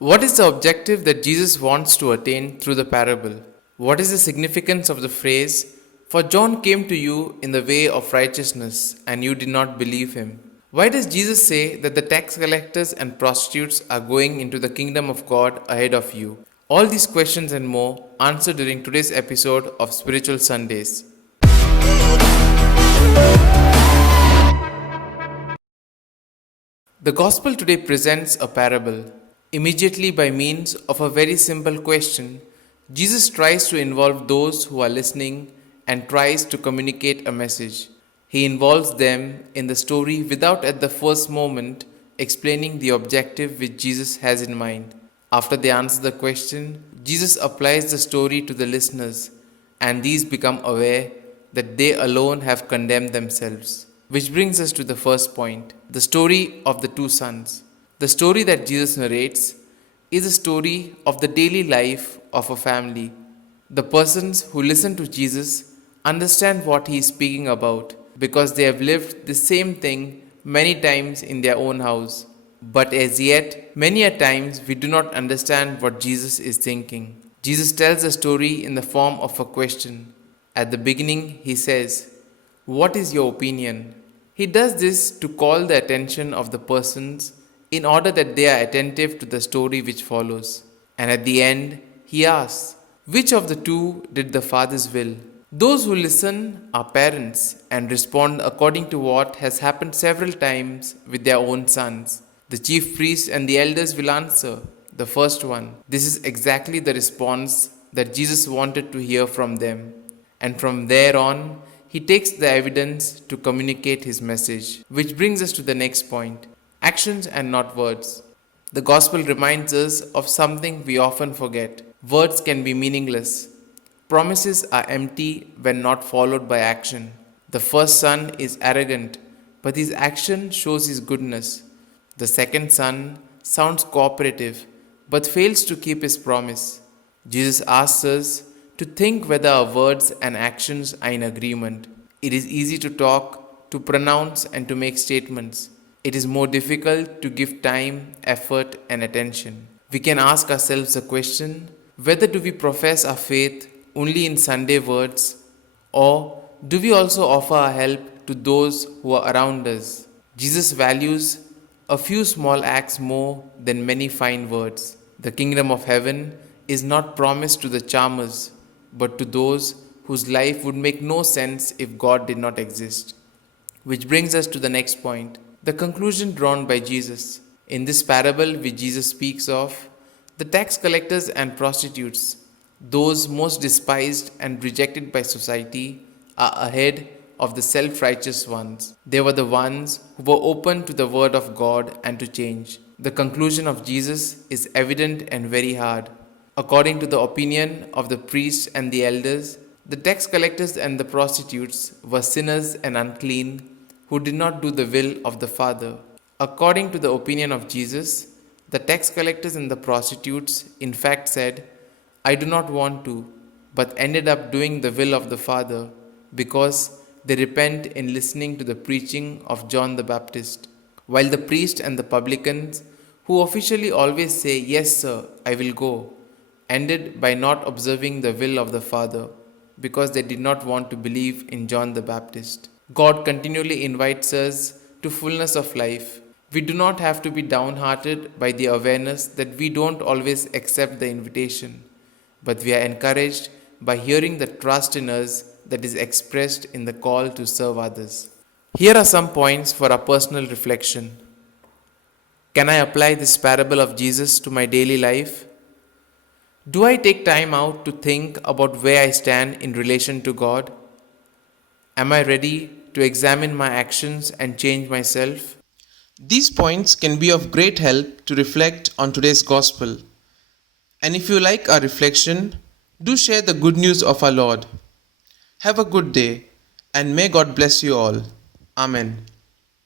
What is the objective that Jesus wants to attain through the parable? What is the significance of the phrase, "For John came to you in the way of righteousness, and you did not believe him"? Why does Jesus say that the tax collectors and prostitutes are going into the kingdom of God ahead of you? All these questions and more answered during today's episode of Spiritual Sundays. The Gospel today presents a parable. Immediately, by means of a very simple question, Jesus tries to involve those who are listening and tries to communicate a message. He involves them in the story without at the first moment explaining the objective which Jesus has in mind. After they answer the question, Jesus applies the story to the listeners, and these become aware that they alone have condemned themselves. Which brings us to the first point, the story of the two sons. The story that Jesus narrates is a story of the daily life of a family. The persons who listen to Jesus understand what he is speaking about because they have lived the same thing many times in their own house. But as yet, many a times we do not understand what Jesus is thinking. Jesus tells the story in the form of a question. At the beginning, he says, "What is your opinion?" He does this to call the attention of the persons in order that they are attentive to the story which follows. And at the end, he asks, "Which of the two did the Father's will?" Those who listen are parents and respond according to what has happened several times with their own sons. The chief priests and the elders will answer, the first one. This is exactly the response that Jesus wanted to hear from them. And from there on, he takes the evidence to communicate his message. Which brings us to the next point, actions and not words. The gospel reminds us of something we often forget. Words can be meaningless. Promises are empty when not followed by action. The first son is arrogant, but his action shows his goodness. The second son sounds cooperative, but fails to keep his promise. Jesus asks us to think whether our words and actions are in agreement. It is easy to talk, to pronounce, and to make statements. It is more difficult to give time, effort, and attention. We can ask ourselves a question, whether do we profess our faith only in Sunday words, or do we also offer our help to those who are around us? Jesus values a few small acts more than many fine words. The kingdom of heaven is not promised to the charmers, but to those whose life would make no sense if God did not exist. Which brings us to the next point, the conclusion drawn by Jesus. In this parable which Jesus speaks of, the tax collectors and prostitutes, those most despised and rejected by society, are ahead of the self-righteous ones. They were the ones who were open to the word of God and to change. The conclusion of Jesus is evident and very hard. According to the opinion of the priests and the elders, the tax collectors and the prostitutes were sinners and unclean who did not do the will of the Father. According to the opinion of Jesus, the tax collectors and the prostitutes in fact said, "I do not want to," but ended up doing the will of the Father because they repent in listening to the preaching of John the Baptist. While the priests and the publicans, who officially always say, "Yes, sir, I will go," ended by not observing the will of the Father because they did not want to believe in John the Baptist. God continually invites us to fullness of life. We do not have to be downhearted by the awareness that we don't always accept the invitation, but we are encouraged by hearing the trust in us that is expressed in the call to serve others. Here are some points for our personal reflection. Can I apply this parable of Jesus to my daily life? Do I take time out to think about where I stand in relation to God? Am I ready to examine my actions and change myself? These points can be of great help to reflect on today's gospel. And if you like our reflection, do share the good news of our Lord. Have a good day, and may God bless you all. Amen.